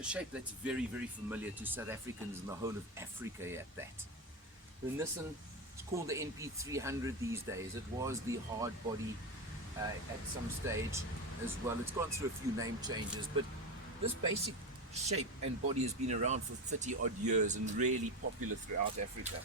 a shape that's very, very familiar to South Africans and the whole of Africa at that. The Nissan, it's called the NP300 these days. It was the Hardbody at some stage as well. It's gone through a few name changes, but this basic shape and body has been around for 30 odd years and really popular throughout Africa.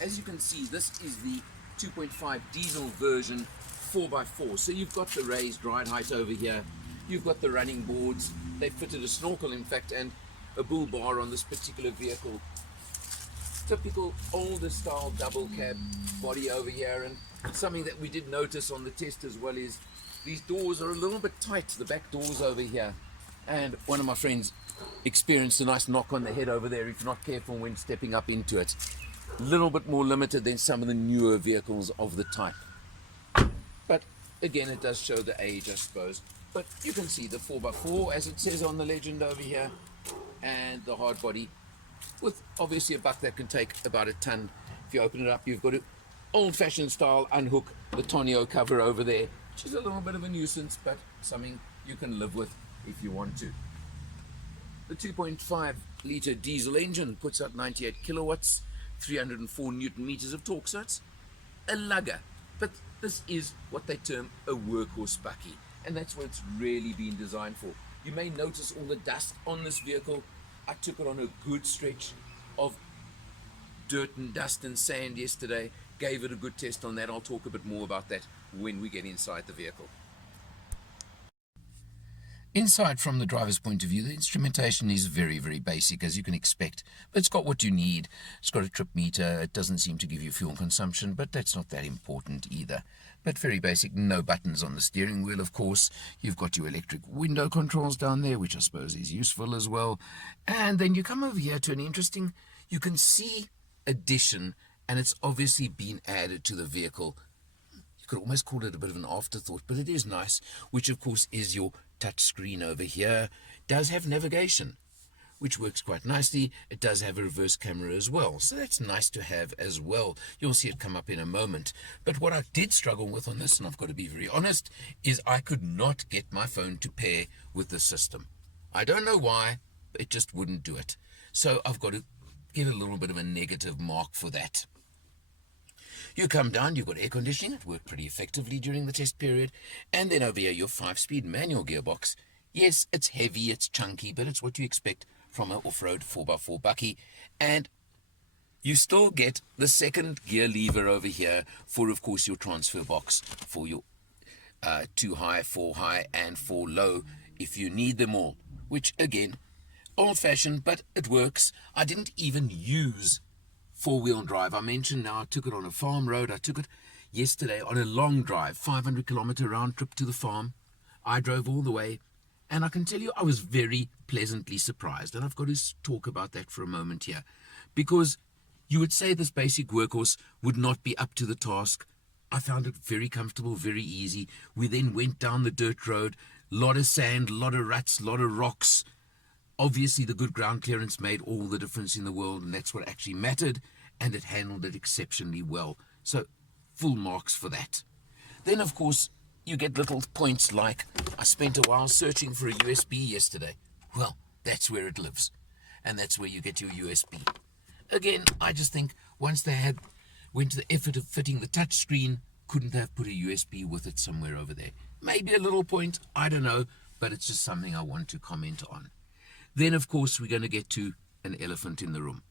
As you can see, this is the 2.5 diesel version 4x4. So you've got the raised ride height over here, you've got the running boards, they fitted a snorkel in fact and a bull bar on this particular vehicle. Typical older style double cab body over here, and something that we did notice on the test as well is these doors are a little bit tight, the back doors over here, and one of my friends experienced a nice knock on the head over there if you're not careful when stepping up into it. A little bit more limited than some of the newer vehicles of the type, but again it does show the age, I suppose. But you can see the 4x4 as it says on the legend over here, and the hard body with obviously a buck that can take about a ton. If you open it up, you've got to old-fashioned style unhook the tonneau cover over there, which is a little bit of a nuisance, but something you can live with if you want to. The 2.5 litre diesel engine puts out 98 kilowatts, 304 newton meters of torque, so it's a lugger. But this is what they term a workhorse bucky, and that's what it's really been designed for. You may notice all the dust on this vehicle. I took it on a good stretch of dirt and dust and sand yesterday, gave it a good test on that. I'll talk a bit more about that when we get inside the vehicle. Inside, from the driver's point of view, the instrumentation is very, very basic, as you can expect. But it's got what you need. It's got a trip meter. It doesn't seem to give you fuel consumption, but that's not that important either. But very basic, no buttons on the steering wheel, of course. You've got your electric window controls down there, which I suppose is useful as well. And then you come over here to an interesting, you can see addition, and it's obviously been added to the vehicle. You could almost call it a bit of an afterthought, but it is nice, which of course is your touch screen over here. Does have navigation, which works quite nicely. It does have a reverse camera as well, so that's nice to have as well. You'll see it come up in a moment. But what I did struggle with on this, and I've got to be very honest, is I could not get my phone to pair with the system. I don't know why, but it just wouldn't do it. So I've got to give a little bit of a negative mark for that. You come down, you've got air conditioning. It worked pretty effectively during the test period. And then over here, your 5-speed manual gearbox. Yes, it's heavy, it's chunky, but it's what you expect from an off-road 4x4 bucky. And you still get the second gear lever over here for, of course, your transfer box for your 2 high, 4 high, and 4 low if you need them all. Which, again, old-fashioned, but it works. I didn't even use 4-wheel drive. I mentioned now I took it on a farm road. I took it yesterday on a long drive, 500-kilometer round trip to the farm. I drove all the way, and I can tell you I was very pleasantly surprised. And I've got to talk about that for a moment here, because you would say this basic workhorse would not be up to the task. I found it very comfortable, very easy. We then went down the dirt road, a lot of sand, a lot of ruts, a lot of rocks. Obviously, the good ground clearance made all the difference in the world, and that's what actually mattered, and it handled it exceptionally well. So, full marks for that. Then, of course, you get little points like, I spent a while searching for a USB yesterday. Well, that's where it lives, and that's where you get your USB. Again, I just think once they went to the effort of fitting the touch screen, couldn't they have put a USB with it somewhere over there? Maybe a little point, I don't know, but it's just something I want to comment on. Then, of course, we're going to get to an elephant in the room.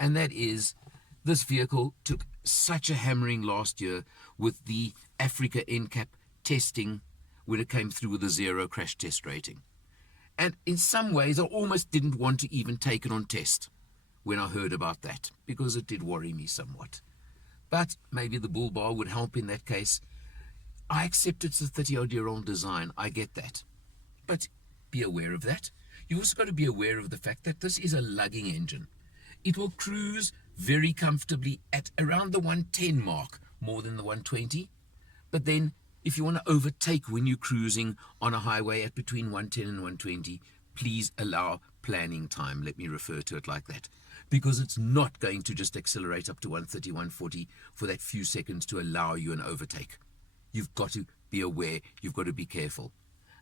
And that is, this vehicle took such a hammering last year with the Africa NCAP testing when it came through with a 0 crash test rating. And in some ways, I almost didn't want to even take it on test when I heard about that, because it did worry me somewhat. But maybe the bull bar would help in that case. I accept it's a 30-odd-year-old design. I get that. But be aware of that. You also got to be aware of the fact that this is a lugging engine. It will cruise very comfortably at around the 110 mark, more than the 120. But then, if you want to overtake when you're cruising on a highway at between 110 and 120, please allow planning time. Let me refer to it like that. Because it's not going to just accelerate up to 130, 140 for that few seconds to allow you an overtake. You've got to be aware. You've got to be careful.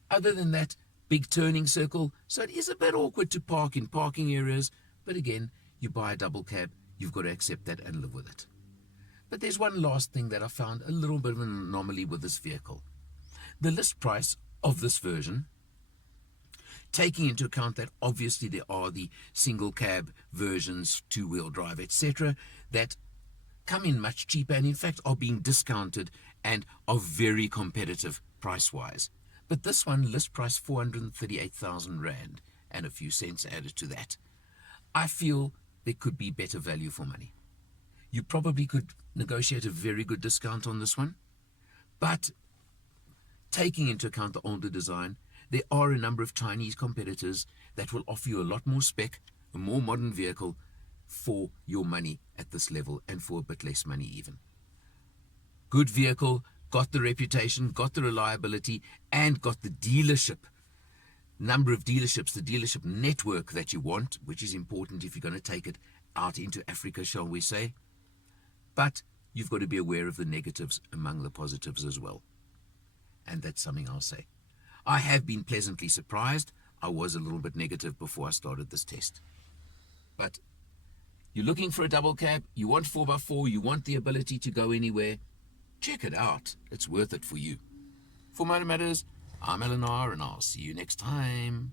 Other than that, big turning circle, so it is a bit awkward to park in parking areas, but again, you buy a double cab, you've got to accept that and live with it. But there's one last thing that I found a little bit of an anomaly with this vehicle. The list price of this version, taking into account that obviously there are the single cab versions, two-wheel drive, etc., that come in much cheaper and in fact are being discounted and are very competitive price-wise. But this one, list price 438,000 Rand and a few cents added to that. I feel there could be better value for money. You probably could negotiate a very good discount on this one, but taking into account the older design, there are a number of Chinese competitors that will offer you a lot more spec, a more modern vehicle for your money at this level and for a bit less money even. Good vehicle, got the reputation, got the reliability, and got the dealership, number of dealerships, the dealership network that you want, which is important if you're going to take it out into Africa, shall we say. But you've got to be aware of the negatives among the positives as well. And that's something I'll say. I have been pleasantly surprised. I was a little bit negative before I started this test. But you're looking for a double cab, you want 4x4, you want the ability to go anywhere, check it out. It's worth it for you. For Motor Matters, I'm Eleanor, and I'll see you next time.